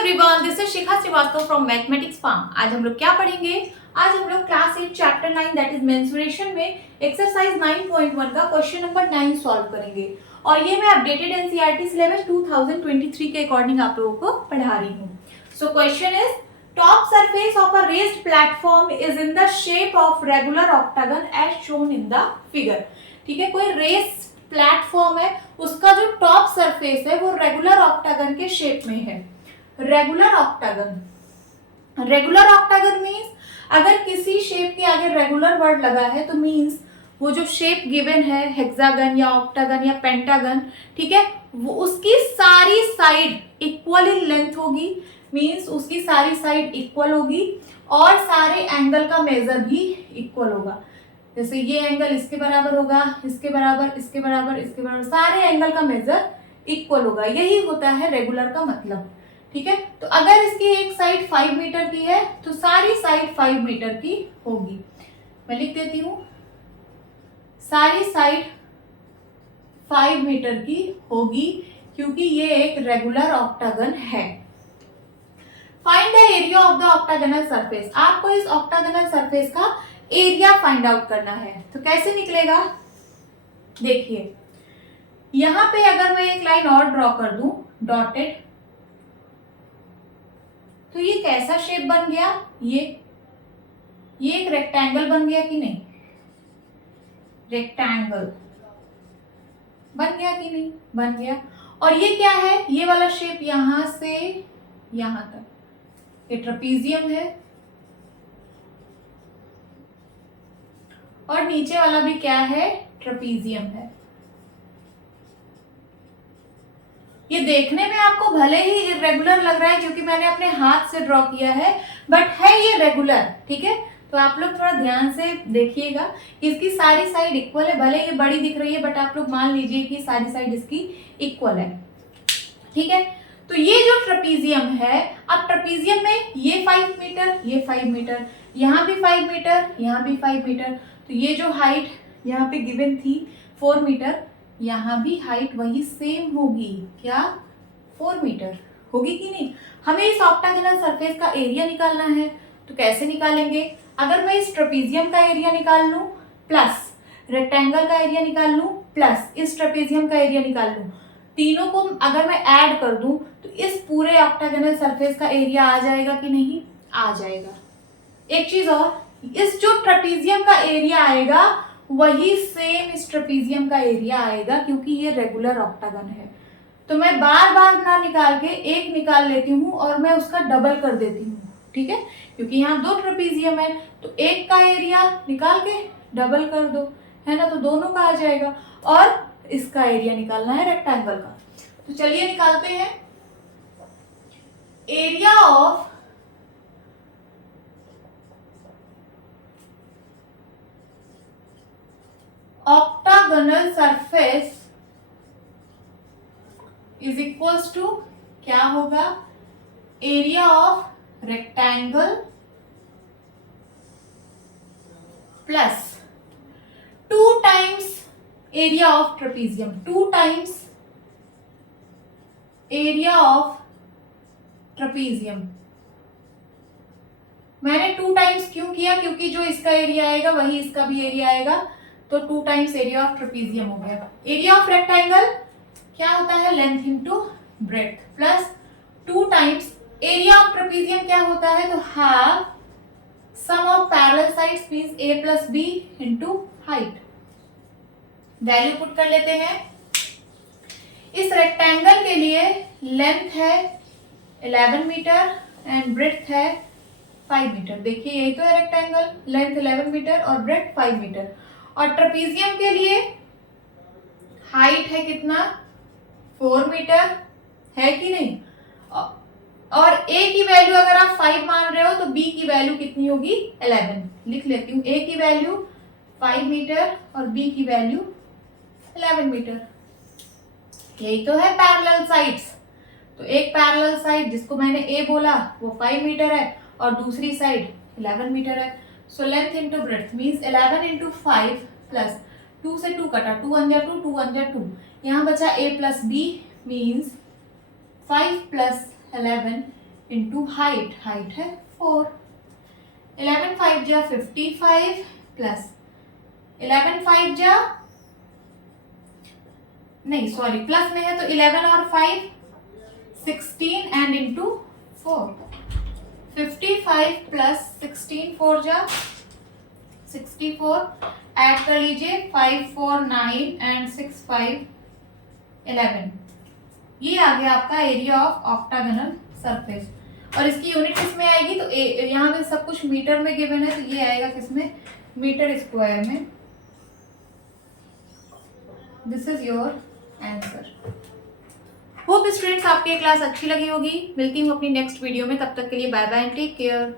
Everyone, this is Shikha Srivastava from mathematics farm. आज हम लोग क्या पढ़ेंगे? आज हम लोग class 8 chapter 9 that is mensuration में एक्सरसाइज 9.1 का क्वेश्चन नंबर 9 सॉल्व करेंगे। और ये मैं अपडेटेड एनसीईआरटी सिलेबस 2023 के अकॉर्डिंग आप लोगों को पढ़ा रही हूँ। So question is top surface of a raised platform is in the shape of regular octagon as shown in the figure. ठीक है, कोई रेस प्लेटफॉर्म है, उसका जो टॉप सरफेस है वो रेगुलर ऑक्टागन के शेप में है। Regular octagon, regular octagon means अगर किसी शेप के आगे रेगुलर वर्ड लगा है तो मीन्स वो जो शेप गिवन है हेक्सागन या ऑक्टागन या पेंटागन, ठीक है, वो उसकी सारी साइड इक्वल इन लेंथ होगी, मीन्स उसकी सारी साइड इक्वल होगी और सारे एंगल का मेजर भी इक्वल होगा। जैसे ये एंगल इसके बराबर होगा, इसके बराबर, इसके बराबर, इसके बराबर, सारे एंगल का मेजर इक्वल होगा। यही होता है रेगुलर का मतलब। ठीक है, तो अगर इसकी एक साइड 5 मीटर की है तो सारी साइड 5 मीटर की होगी। मैं लिख देती हूं, सारी साइड 5 मीटर की होगी क्योंकि ये एक रेगुलर ऑक्टागन है। Find the area of the octagonal surface. आपको इस ऑक्टागनल सरफेस का एरिया फाइंड आउट करना है। तो कैसे निकलेगा? देखिए, यहां पे अगर मैं एक लाइन और ड्रॉ कर दूं डॉटेड, तो ये कैसा शेप बन गया? ये एक रेक्टेंगल बन गया कि नहीं? रेक्टेंगल बन गया कि नहीं? बन गया। और ये क्या है? ये वाला शेप यहां से यहां तक, ये ट्रेपीजियम है और नीचे वाला भी क्या है? ट्रेपीजियम है। ये देखने में आपको भले ही इरेगुलर लग रहा है क्योंकि मैंने अपने हाथ से ड्रॉ किया है, बट है ये रेगुलर। ठीक है, तो आप लोग थोड़ा ध्यान से देखिएगा, इसकी सारी साइड इक्वल है। भले ये बड़ी दिख रही है बट आप लोग मान लीजिए कि सारी साइड इसकी इक्वल है। ठीक है, तो ये जो ट्रेपीजियम है, अब ट्रेपीजियम में ये 5 मीटर, ये 5 मीटर, यहाँ भी 5 मीटर, यहाँ भी 5 मीटर, तो ये जो हाइट यहाँ पे गिवन थी 4 मीटर, यहाँ भी हाइट वही सेम होगी। क्या? 4 मीटर होगी कि नहीं? हमें इस ऑक्टागोनल सरफेस का एरिया निकालना है। तो कैसे निकालेंगे? अगर मैं इस ट्रेपीजियम का एरिया निकाल लूं प्लस रेक्टेंगल का एरिया निकाल लूं प्लस इस ट्रेपीजियम का एरिया निकाल लूं, तीनों को अगर मैं ऐड कर दूं तो इस पूरे ऑक्टागोनल सरफेस का एरिया आ जाएगा कि नहीं? आ जाएगा। एक चीज और, इस जो ट्रेपीजियम का एरिया आएगा वही सेम इस ट्रेपीजियम का एरिया आएगा क्योंकि ये रेगुलर ऑक्टागन है। तो मैं बार बार ना निकाल के एक निकाल लेती हूँ और मैं उसका डबल कर देती हूँ। ठीक है, क्योंकि यहाँ दो ट्रेपीजियम है तो एक का एरिया निकाल के डबल कर दो, है ना, तो दोनों का आ जाएगा। और इसका एरिया निकालना है रेक्टेंगल का। तो चलिए निकालते हैं। Area of octagonal surface is equals to क्या होगा? Area of rectangle plus 2 times area of trapezium, 2 times area of trapezium. मैंने 2 टाइम्स क्यों किया? क्योंकि जो इसका एरिया आएगा वही इसका भी एरिया आएगा, तो 2 टाइम्स एरिया ऑफ ट्रेपीजियम हो गया। एरिया ऑफ रेक्टेंगल क्या होता है? Length into breadth plus 2 times area of trapezium क्या होता है? तो half sum of parallel sides means a plus b into height. Value put कर लेते हैं। इस रेक्टेंगल के लिए लेंथ है 11 मीटर एंड ब्रेड्थ है 5 मीटर। देखिए यही तो है रेक्टेंगल, लेंथ 11 मीटर और ब्रेड्थ 5 मीटर। और ट्रेपीजियम के लिए हाइट है कितना? 4 मीटर, है कि नहीं? और a की वैल्यू अगर आप 5 मान रहे हो तो b की वैल्यू कितनी होगी? 11। लिख लेती हूँ, a की वैल्यू 5 मीटर और b की वैल्यू 11 मीटर। यही तो है पैरेलल साइड्स। तो एक पैरेलल साइड जिसको मैंने a बोला वो 5 मीटर है और दूसरी साइड 11 मीटर है। So length into breadth means 11 into 5 plus 2 से 2 कटा, 2 1 जा 2, 2 1 जा 2, यहाँ बचा a plus b means 5 plus 11 into height, height है 4। 11 5 जा 55 प्लस 11 5 जा नहीं सॉरी प्लस में है तो 11 और 5 16 एंड इंटू 4। 55 प्लस 16 4 जा 64, ऐड कर लीजिए 5 4 9 एंड 6 5 11। ये आ गया आपका एरिया ऑफ ऑक्टागोनल सरफेस। और इसकी यूनिट किसमें आएगी, तो यहाँ पे सब कुछ मीटर में गिवन है, तो ये आएगा किसमें, मीटर स्क्वायर में। This is your answer. Hope students आपकी क्लास अच्छी लगी होगी। मिलती हूँ अपनी नेक्स्ट वीडियो में, तब तक के लिए bye bye and take care.